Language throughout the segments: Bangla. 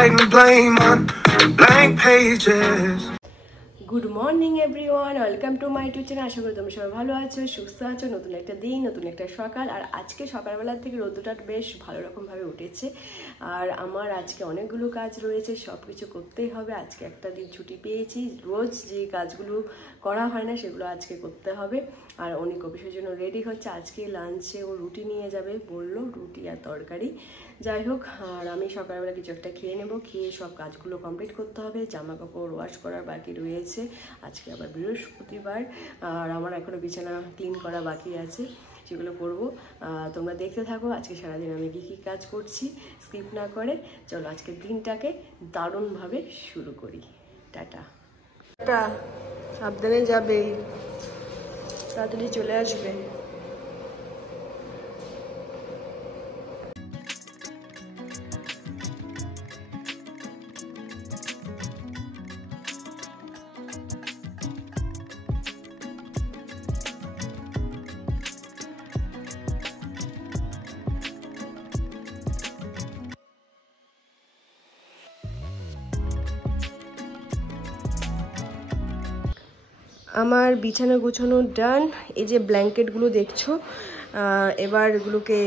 writing blame on blank pages. Good morning everyone, welcome to my YouTube channel. আশা করি তোমরা সবাই ভালো আছো, সুস্থ আছো। নতুন একটা দিন, নতুন একটা সকাল। আর আজকে সকালবেলা থেকে রোদটা বেশ ভালো রকমভাবে উঠেছে। আর আমার আজকে অনেকগুলো কাজ রয়েছে, সব কিছু করতেই হবে। আজকে একটা দিন ছুটি পেয়েছি, রোজ যে কাজগুলো করা হয় না সেগুলো আজকে করতে হবে। আর অনেক অফিসের জন্য রেডি হচ্ছে। আজকে লাঞ্চে ও রুটি নিয়ে যাবে বললো, রুটি আর তরকারি। যাই হোক, আর আমি সকালবেলা কিছু একটা খেয়ে নেবো, খেয়ে সব কাজগুলো কমপ্লিট করতে হবে। জামা কাপড় ওয়াশ করার বাকি রয়েছে, আজকে আবার বৃহস্পতিবার। আর আমার এখনও বিছানা ক্লিন করা বাকি আছে, সেগুলো করবো। তোমরা দেখতে থাকো আজকে সারাদিন আমি কী কী কাজ করছি, স্কিপ না করে। চলো আজকের দিনটাকে দারুণভাবে শুরু করি। টাটা টাটা, সাবধানে যাবে, তাড়াতাড়ি চলে আসবে। আমার বিছানা গোছানো ডান। এই যে ব্ল্যাঙ্কেটগুলো দেখছো, এবার এগুলোকে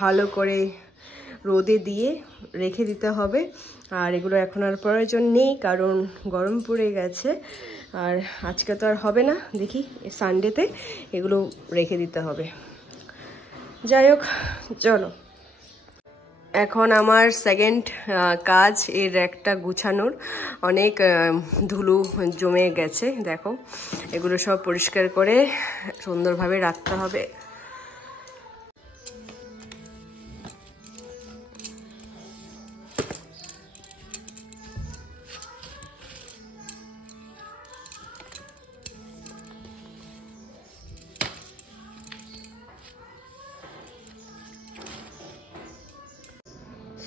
ভালো করে রোদে দিয়ে রেখে দিতে হবে। আর এগুলো এখন আর প্রয়োজন নেই, কারণ গরম পড়ে গেছে। আর আজকে তো আর হবে না, দেখি সানডেতে এগুলো রেখে দিতে হবে। যাই হোক, চলো। এখন আমার সেকেন্ড কাজ এর একটা গুছানোর। অনেক ধুলো জমে গেছে, দেখো। এগুলো সব পরিষ্কার করে সুন্দরভাবে রাখতে হবে।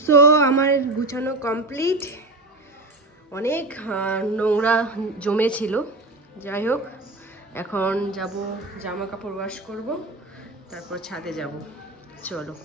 সো আমার গুছানো কমপ্লিট। অনেক নোংরা জমেছিল। যাই হোক, এখন যাব জামা কাপড় ওয়াশ করব, তারপর ছাদে যাব। চলো।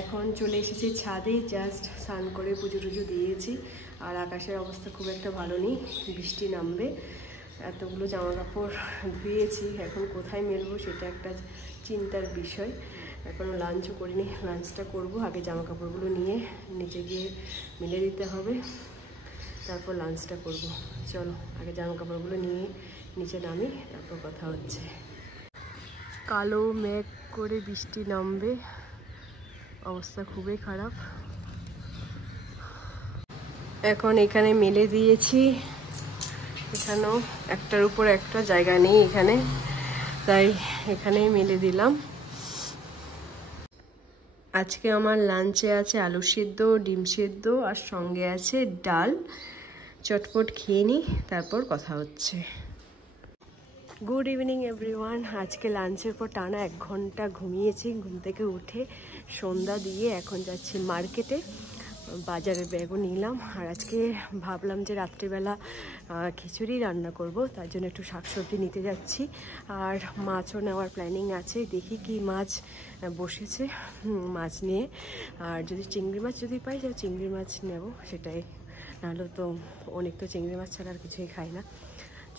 এখন চলে এসেছি ছাদে, জাস্ট স্নান করে পুজো টুজো দিয়েছি। আর আকাশের অবস্থা খুব একটা ভালো নেই, বৃষ্টি নামবে। এতগুলো জামা কাপড় ধুয়েছি, এখন কোথায় মেলবো সেটা একটা চিন্তার বিষয়। এখনও লাঞ্চও করিনি, লাঞ্চটা করব। আগে জামা কাপড়গুলো নিয়ে নিচে গিয়ে মেলে দিতে হবে, তারপর লাঞ্চটা করব। চলো আগে জামা কাপড়গুলো নিয়ে নিচে নামি, তারপর কথা হচ্ছে। কালো মেঘ করে বৃষ্টি নামবে, অবস্থা খুবই খারাপ। এখন এখানে মেলে দিয়েছি, এখানেও একটার উপর একটা জায়গা নেই এখানে, তাই এখানেই মেলে দিলাম। আজকে আমার লাঞ্চে আছে আলু সিদ্ধ, ডিম সিদ্ধ, আর সঙ্গে আছে ডাল। চটপট খেয়ে নিই, তারপর কথা হচ্ছে। Good evening everyone. আজকে লাঞ্চের পর টানা 1 ঘন্টা ঘুমিয়েছি। ঘুম থেকে উঠে সন্ধ্যা দিয়ে এখন যাচ্ছি মার্কেটে, বাজারের ব্যাগও নিলাম। আর আজকে ভাবলাম যে রাত্রিবেলা খিচুড়ি রান্না করব, তার জন্য একটু শাকসবজি নিতে যাচ্ছি। আর মাছও নেওয়ার প্ল্যানিং আছে, দেখি কি মাছ বসেছে মাছ নিয়ে। আর যদি চিংড়ি মাছ যদি পাই, যা চিংড়ি মাছ নেব সেটাই, নাহলে তো অনেক তো চিংড়ি মাছ ছাড়া আর কিছুই খাই না।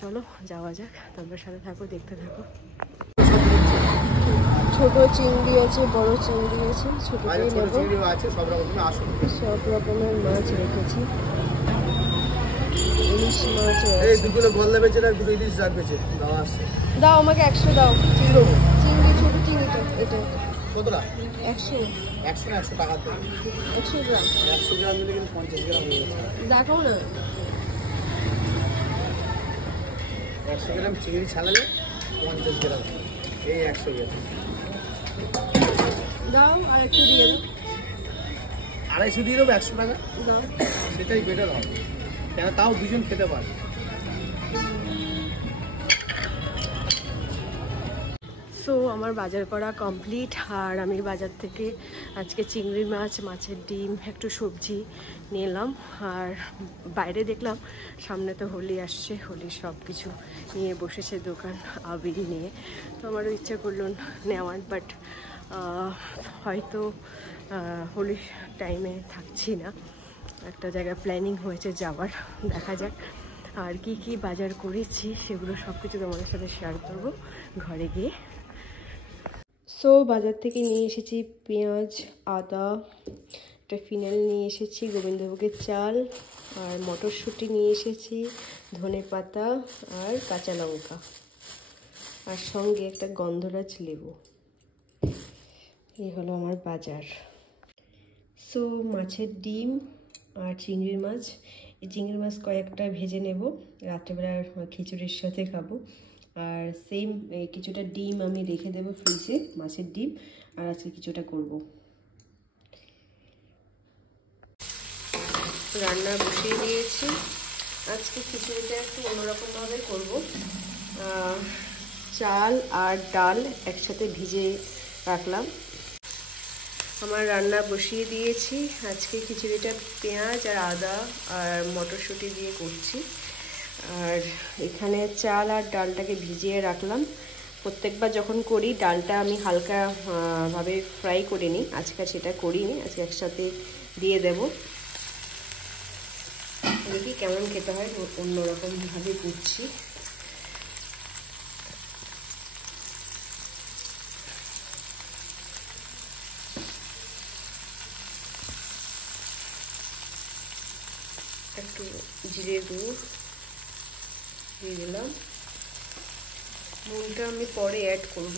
চলো যাওয়া যাক, তোমরা সাথে থাকো, দেখতে থাকো। ছোট চিংড়ি আছে, বড় চিংড়ি আছে, ছোটটাই নেব। সব রকমের মাছ রেখেছি, ইলিশ মাছ দাও আমাকে 100 দাও। চিংড়ি ছোট চিংড়িটা, এটা 100। 100 টাকা দেবে। 100 গ্রাম 100 গ্রাম নিলে কিন্তু 50 গ্রাম হয়ে যাবে। দেখাও না। 100 গ্রাম চিংড়ি ছাড়ালে 50 গ্রাম, এই 100 গ্রাম। দাও আর একটু দিয়ে দাও। 250 দিয়ে দেবো 100 টাকা, দাও। সেটাই বেটার হবে, কেন তাও দুজন খেতে পারে। সো আমার বাজার করা কমপ্লিট, আর আমি বাজার থেকে আজকে চিংড়ি মাছ, মাছের ডিম, একটু সবজি নিয়ে এলাম। আর বাইরে দেখলাম সামনে তো হোলি আসছে, হোলির সব কিছু নিয়ে বসেছে দোকান, আবির নিয়ে। তো আমারও ইচ্ছা করলো নেওয়ার, বাট হয়তো হোলির টাইমে থাকছি না। একটা জায়গায় প্ল্যানিং হয়েছে যাওয়ার, দেখা যাক। আর কি কি বাজার করেছি সেগুলো সব কিছু তোমাদের সাথে শেয়ার করব ঘরে গিয়ে। সো বাজার থেকে নিয়ে এসেছি পেঁয়াজ, আদা, একটা ফিনাইল নিয়ে এসেছি, গোবিন্দভোগের চাল, আর মটরশুঁটি নিয়ে এসেছি, ধনে পাতা আর কাঁচা লঙ্কা, আর সঙ্গে একটা গন্ধরাজ লেবু। এই হলো আমার বাজার। সো মাছের ডিম আর চিংড়ি মাছ, এই চিংড়ি মাছ কয়েকটা ভেজে নেব, রাত্রেবেলার খিচুড়ির সাথে খাবো। আর সেম কিছুটা ডিম আমি রেখে দেবো ফ্রিজে, মাছের ডিম, আর আজকে কিছুটা করব। রান্না বসিয়ে দিয়েছি। আজকে খিচুড়িটা একটু অন্যরকমভাবে করব। চাল আর ডাল একসাথে ভিজে রাখলাম। আমার রান্না বসিয়ে দিয়েছি। আজকে খিচুড়িটা পেঁয়াজ আর আদা আর মটরশুঁটি দিয়ে করছি। আর এখানে চাল আর ডালটাকে ভিজিয়ে রাখলাম। প্রত্যেকবার যখন করি ডালটা আমি হালকা ভাবে ফ্রাই করে নিই, আজকে সেটা করিনি, আজকে একসাথে দিয়ে দেব। দেখি কেমন খেতে হয়, অন্যরকমভাবে করছি। একটু জিরে গুঁড়ো দিয়ে দিলাম, নুনটা আমি পরে অ্যাড করব।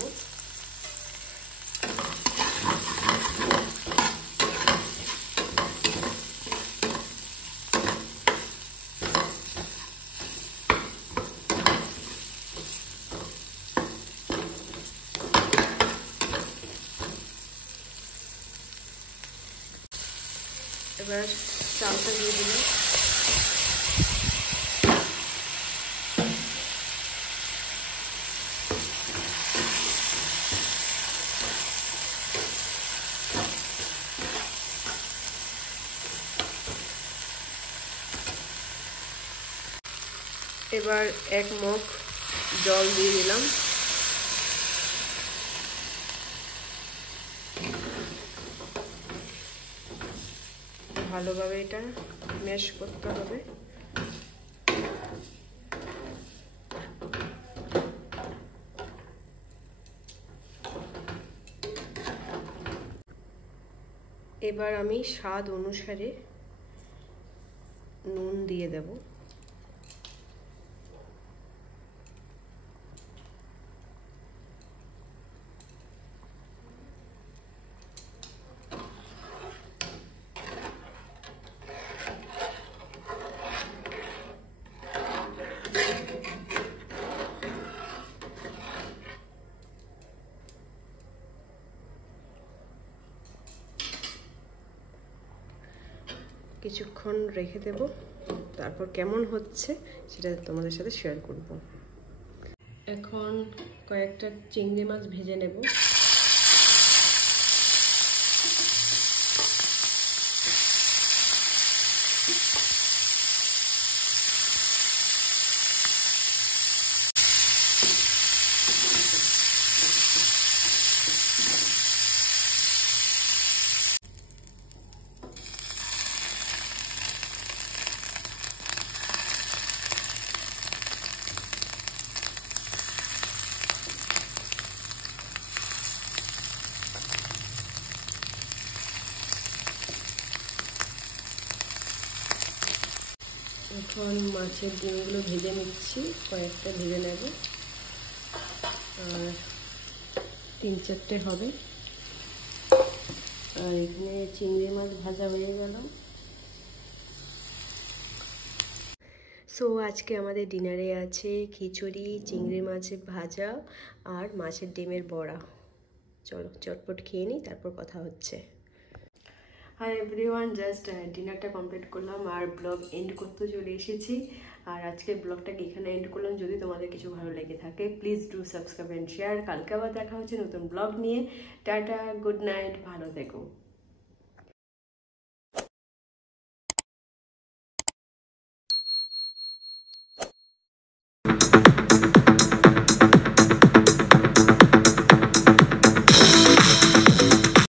এবার চালটা দিয়ে দিলাম। এবার 1 মগ জল দিয়ে দিলাম। ভালোভাবে এটা ম্যাশ করতে হবে। এবার আমি স্বাদ অনুসারে নুন দিয়ে দেব। কিছুক্ষণ রেখে দেব, তারপর কেমন হচ্ছে সেটা তোমাদের সাথে শেয়ার করব। এখন কয়েকটা চিংড়ি মাছ ভেজে নেব। এখন মাছের ডিমগুলো ভেজে নিচ্ছি, কয়েকটা ভেজে নেব, আর 3-4টে হবে। আর এখানে চিংড়ি মাছ ভাজা হয়ে গেল। সো আজকে আমাদের ডিনারে আছে খিচুড়ি, চিংড়ি মাছের ভাজা আর মাছের ডিমের বড়া। চলো চটপট খেয়ে নিই, তারপর কথা হচ্ছে। হাই এভরিওয়ান, জাস্ট ডিনারটা কমপ্লিট করলাম আর ব্লগ এন্ড করতে চলে এসেছি। আর আজকের ব্লগটাকে এখানে এন্ড করলাম। যদি তোমাদের কিছু ভালো লেগে থাকে please do subscribe and share. কালকে আবার দেখা হচ্ছে নতুন ব্লগ নিয়ে। টাটা, গুড নাইট, ভালো থেকো।